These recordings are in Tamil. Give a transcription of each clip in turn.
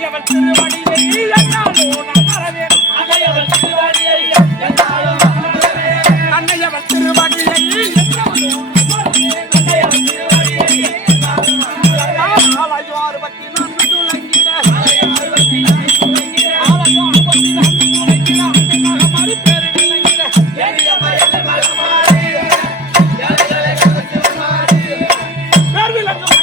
அன்னையவள் திருவடியை என்னாலும் நான் மறவேன். அன்னையவள் திருவடியை என்னாலும் நான் மறவேன். அன்னையவள் திருவடியை என்னாலும் நான் மறவேன். அன்னையவள் திருவடியை என்னாலும் நான் மறவேன். ஆலயம் 64 துலங்கின ஆலயம் 64 துலங்கின ஆலயம் 64 துலங்கின அன்னையாக மாறி பேரு விளங்கின எரியம்மா என்ன மரமாறி எலைகளை கலந்து மாறி பேர் விளங்கும்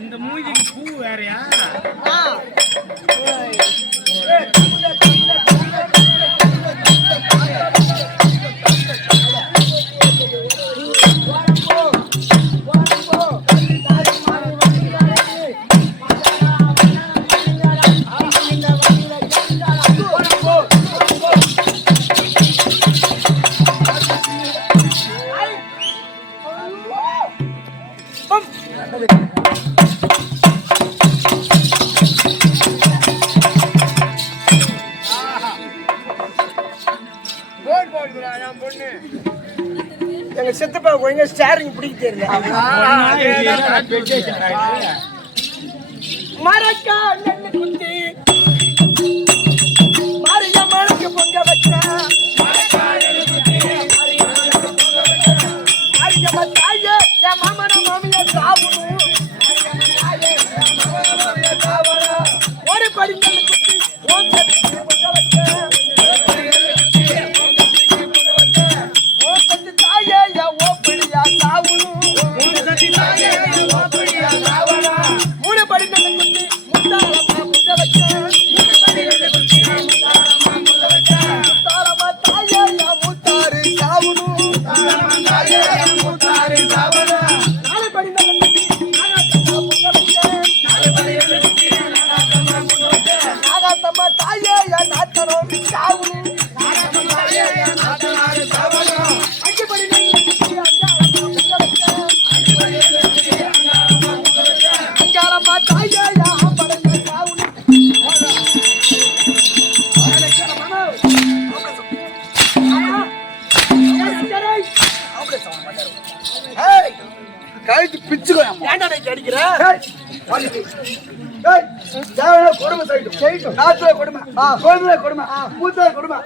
இந்த மூஞ்சிக்கு பூ வேறயா? எங்க சித்தப்பா கொஞ்சம் ஸ்டாரிங் பிடிக்க தெரியல. மரக்கா குத்தி மாரியம்மனுக்கு பொங்க வச்ச மாரியம்ம தாயே என் மாமன மாமிய சாவணும் ஒரு படிக்கல் குத்தி பொங்க வச்ச கழுத்து பிச்சுக்கோ. ஏன்டா அடிக்கிற? தேவையான கொடுமை செய்யட்டும். நாட்டுல கொடுமை, கோயில கொடுமை, மூத்த கொடுமை,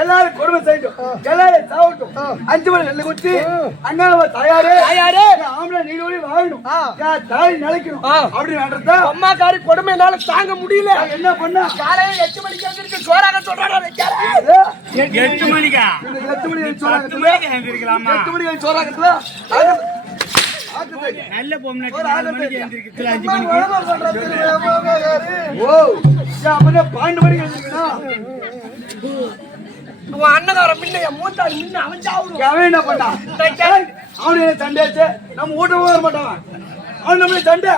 எல்லாரும் கொடுமை செய்யட்டும். எல்லாரும் சாவட்டும். 5 மணி நெல்லு குத்தி அண்ணாவை தயாரு ஆம்பளை நீடோடி வாழணும். தாய் நிலைக்கணும் அப்படி நடந்தா அம்மாக்காரி கொடுமைனால தாங்க முடியல. என்ன பண்ணா காலையில 8 மணிக்கு எழுந்திருக்கு சோறாக சொல்றாடா வைக்காத. 8 மணிக்கா 8 மணி சோறாங்க. 10 மணிக்கு எழுந்திருக்கலாமா? 8 மணிக்கு சோறாங்க. நல்ல பொம்மை 4 மணிக்கு எழுந்திருக்கிறதுல 5 மணிக்கு. ஓ அப்ப 12 மணிக்கு எழுந்திருக்கணும். உன் அண்ணகாரன் முன்ன என் மூத்தாடி முன்ன அவன் சாவுடும். அவன் என்ன பண்ணான்? அவனு சண்டையாச்சு. நம்ம வீட்டுக்கு வர மாட்டான். அவன் நம்மளே சண்டை.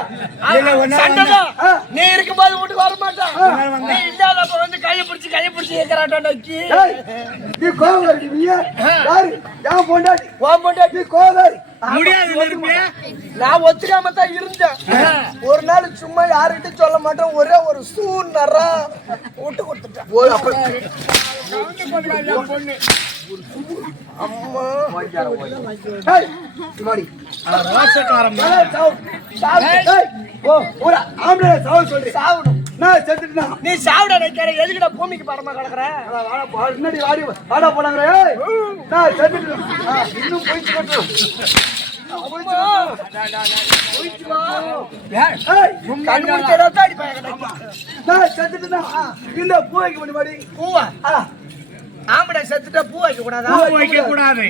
சண்டைதான். நீ இருக்கும்போது வீட்டுக்கு வர மாட்டான். நீ இல்லாதப்ப வந்து கையை பிடிச்சி ஏக்கறாட்டா நக்கி. நீ கோவக்காரி. நீ யாரு? என் பொண்டாட்டி. உன் பொண்டாட்டி நீ கோவக்காரி. முடியாது இருப்பியா? நான் ஒத்துக்காம தான் இருந்தேன். ஒரு நாள் சும்மா யாருக்கிட்ட சொல்ல மாட்டேன். ஒரே ஒரு சூன்னரா விட்டு கொடுத்துட்டேன். பொண்ணு அம்மா ஏய் இவாடி ரோசக்காரன் ஓ ஒரு ஆம்பளை சாவு சொல்லி சாவணும். நான் செத்துட்டேனா? நீ சாவிட நினைக்கிற எதுக்குடா பூமிக்கு பரமா கிடக்குற? முன்னாடி வாடா போனாங்க. நான் செத்துட்டேன். இன்னும் போயிட்டு கட்டும். நான் செத்துட்டேனா? இந்த பூ வைக்க முன்னாடி பூவா ஆம்பளை செத்துட்டா பூ வைக்க கூடாதா? பூ வைக்க கூடாது.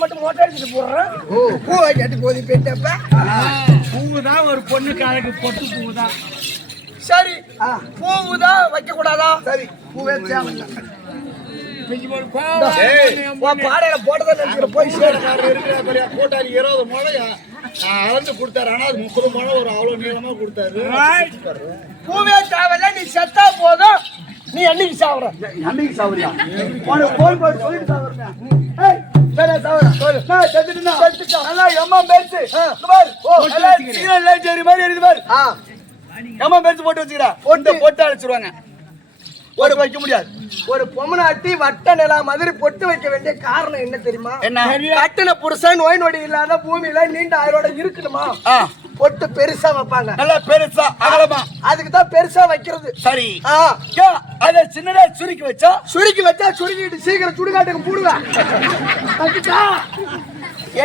மட்டும் மொட்டை அடிச்சுட்டு போடுறேன். பூ வைக்காட்டி போதி பெற்றப்ப பூவுதான் ஒரு பொண்ணுக்கு அழகு. பொட்டு பூவுதான். சரி பூவுதான் வைக்க கூடாதா? சரி பூவே தேவையில்லை. பாடையில போட்டதான் நினைக்கிற போய் சேரு. போட்டாரு 20 முளையா அளந்து கொடுத்தாரு. ஆனா அது 30 முளை ஒரு அவ்வளவு நீளமா கொடுத்தாரு. பூவே தேவையில்ல. நீ செத்தா போதும். நீ என்னைக்கு சாவுற? அன்னைக்கு சாவரியா? உனக்கு போன் போட்டு சொல்லிட்டு சாவறேன். ஏய் சரி சாவறேன். நான் செத்துட்டேனா? செத்துட்டேன். நல்லா எம்மா பேச்சு. பார். ஓ எல்லாம் சிக்னல் லைட் ஏறி மாதிரி இருக்குது பார். எம்மா பேச்சு போட்டு வச்சுக்கடா. போட்டு அடிச்சிடுவாங்க. ஒரு வைக்க முடியாது. ஒரு பொம்மனாட்டி வட்ட நிலா மாதிரி பொட்டு வைக்க வேண்டிய காரணம் என்ன தெரியுமா? என்ன? கட்டின புருஷன் நோய் நொடி இல்லாத பூமியில நீண்ட ஆயுளோட இருக்கணுமா? பொட்டு பெருசா வைப்பாங்க. நல்லா பெருசா அகலமா. அதுக்கு தான் பெருசா வைக்கிறது. சரி அத சின்னதா சுருக்கி வச்சா சுருக்கிட்டு சீக்கிரம் சுடுகாட்டுக்கு போடுவேன்.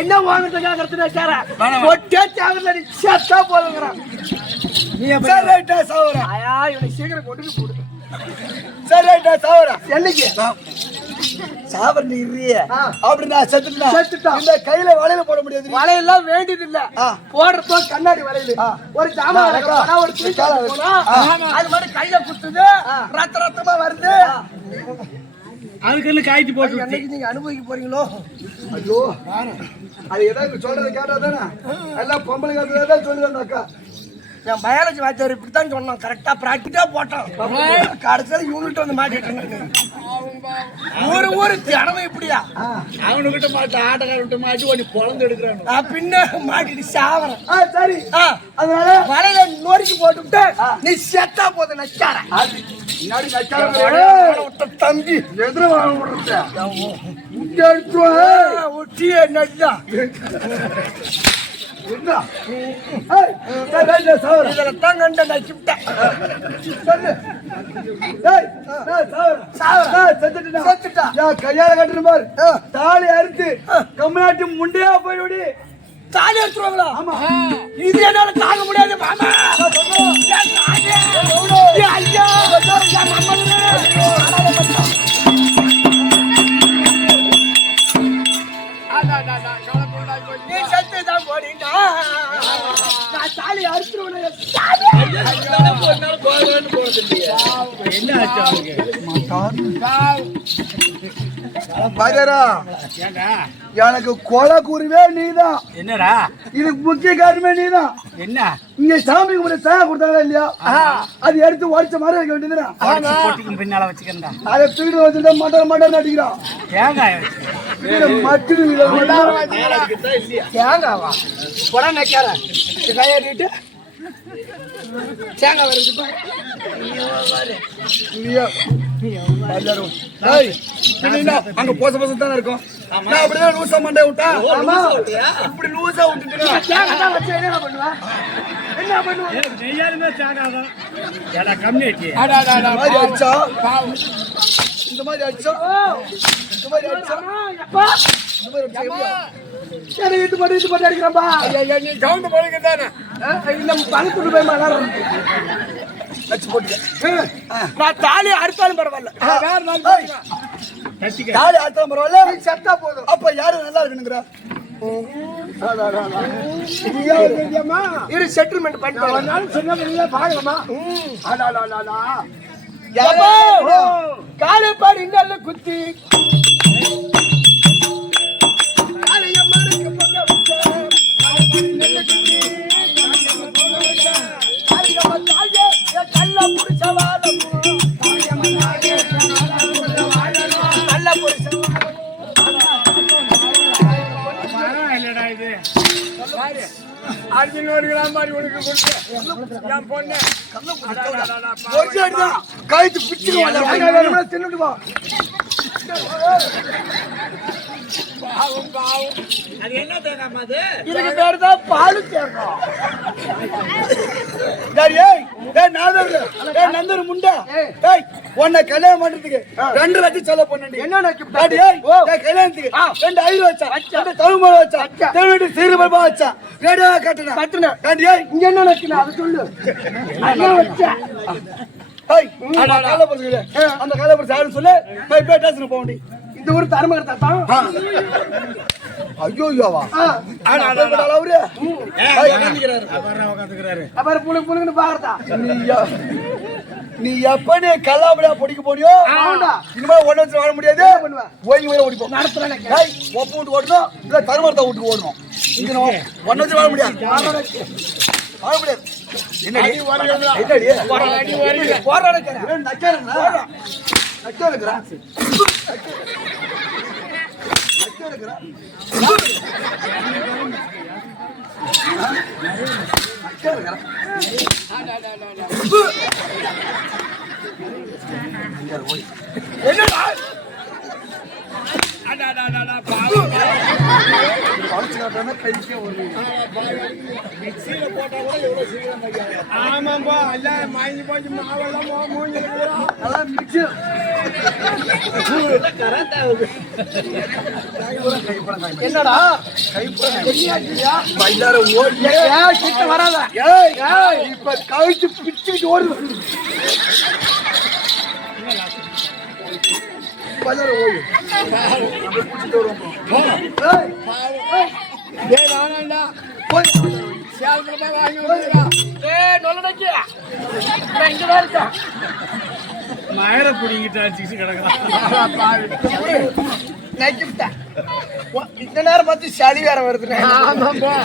என்ன வாங்கிட்டு கேக்குறது கேற பொட்டே தேவையில்ல. நீ செத்தா போதுங்கிறான். ஆயா இவனை சீக்கிரம் கொண்டு போடு. என்னைக்கு சாவர நீ அப்படி நான் செத்துட்டேன். இந்த கையில வளையல போட முடியாது. வலையெல்லாம் வேண்டியது இல்ல. போடுறதோ கண்ணாடி வளையல். ஒரு ஜாமான் ஒரு அது மாதிரி கையில குத்துது. ரத்தமா வருது. அதுக்குன்னு காய்ச்சி போட்டு என்னைக்கு நீங்க அனுபவிக்க போறீங்களோ? ஐயோ அது ஏதாவது சொல்றது கேட்டாதானே எல்லாம் பொம்பளை காலத்துல சொல்லுவாங்க அக்கா. என் பயாலஜி வாத்தியார் இப்படித்தான் சொன்னான். கரெக்டா பிராக்டிக்கா போட்டான். கடைசியில யூனிட் வந்து மாட்டிட்டு ஊரு திறமை இப்படியா? அவனுக்கிட்ட மாட்டு ஆட்டக்காரன் மாட்டி ஒண்ணு குழந்தை எடுக்கிறானு. பின்ன மாட்டிட்டு சாவறேன். சரி அதனால வலையில நொறுக்கி போட்டுவிட்டு நீ செத்தா போது நச்சார தம்பி எதிர ஒட்டியே நச்சா இதெல்லாம் கண்ட நச்சுட்டேன். கையால கட்டணும் பாரு. தாலி அறுத்து கம்நாட்டு முண்டையா போய் தாலி எடுத்துருவாங்களா? ஆமா. இது என்னால தாங்க முடியாது மாமா. ஐயா நீ சத்துதான் போறீங்க. நான் தாலி அறுத்துருவேன். என்ன ஆச்சு? எனக்கு கொலை கூறுவே நீதான். என்னடா இதுக்கு முக்கிய காரணமே நீதான். என்ன இங்க சாமி கும்பிட சேவை கொடுத்தாங்களா இல்லையா? அது எடுத்து உடச்ச மாதிரி வைக்க வேண்டியதுனா பின்னால வச்சுக்கிறா. அதை தூக்கிட்டு வச்சுட்டு மட்டன் அடிக்கிறான். தேங்காய் தேங்காவா புட நக்கார கையாடிட்டு தேங்காய் வருது. அங்க போச தானே இருக்கும். அப்படிதான் லூசா மண்டை விட்டா இப்படி லூசா விட்டுட்டு தேங்காய் தான் வச்சு என்ன பண்ணுவேன்? என்ன பண்ணுவோம்? எனக்கு நெய்யாலுமே தாங்காதான் ஏடா கம்யூனிட்டி இந்த மாதிரி அடிச்சா இந்த மாதிரி அடிச்சா இந்த மாதிரி அடிச்சா எப்பா இந்த மாதிரி அடிச்சா எப்படியா? எனக்கு இது மட்டும் அடிக்கிறப்பா. நீ கவுண்ட் போடுங்க தானே இந்த பணத்துக்கு போய் மலர் அடிச்சு போட்டுக்க. நான் தாலி அறுத்தாலும் பரவாயில்ல. வேற நாள் கட்டிக்க யாரு ஆட்டம் பரவாயில்ல, நீ செத்தா போதும். அப்ப யாரு நல்லா இருக்கணுங்கிற? இரு செட்டில்மெண்ட் பண்ணிட்டு சின்ன பிள்ளைல பாக்கலாமா காலை பாடு இன்னல்ல குத்தி காலையம்மானுக்கு பொண்ண வச்ச. காலையம்மா தாயே, என் கள்ள புடிச்ச வாழணும். காலையம்மா தாயே, கள்ள புடிச்ச இல்லடா இது அர்ஜுன் ஒரு கிராம் மாதிரி உனக்கு கொடுத்து என் பொண்ணு ஒரு அடிதான் கழுத்து பிச்சுக்குவாங்க. தின்னுட்டு போ. அது என்ன தேங்காம அது இதுக்கு பேரு தான் பாலு தேங்காய். டேய், டேய் நாதர், டேய் நந்தர் முண்டா, டேய் உன்னை கல்யாணம் பண்றதுக்கு 2 லட்சம் செலவு பண்ணி என்னென்ன டேய், டேய் கல்யாணத்துக்கு 2 ஐயர் வச்சா, 2 தழுமால வச்சா, தேவடி சீருபா வச்சா, ரேடியோ கட்டணும் கட்டுன டேய் இங்க என்ன நக்கின அதை சொல்லு. அண்ணா வச்ச டேய் அந்த காலப்பரிசு அந்த காலப்பரிசு யாரும் சொல்லு. போய் போய் ஸ்டேஷனுக்கு போக வேண்டி. இந்த ஊர் தரமாக தான். ஐயோ ஐயோவா அவரு அப்புறம் புழுக்கு புழுக்குன்னு பாக்குறதா. நீ எப்ப நீ கல்லாபடியா பிடிக்க போறியோ இனிமே ஒண்ணு வச்சு வாழ முடியாது. ஓய்வு வேற ஓடிப்போம். நடத்துறேன் ஒப்பு விட்டு ஓடணும், இல்ல தருமரத்தை விட்டு ஓடணும். இங்க ஒண்ணு வச்சு வாழ முடியாது, வாழ முடியாது. என்னடி போராடுறேன். என்னடா ஆமாம்பா எல்லாம் மாங்கி போச்சு மாவெல்லாம் மூஞ்சி என்னடா கிட்ட வராத. இப்ப கழிச்சு பிச்சுக்கிட்டு ஓடுது. மயரை பிடிங்கிட்டு அடிச்சுக்கிட்டு கிடக்குறான். இந்த நேரம் பார்த்து சளி வேற வருது. ஆமாம்பா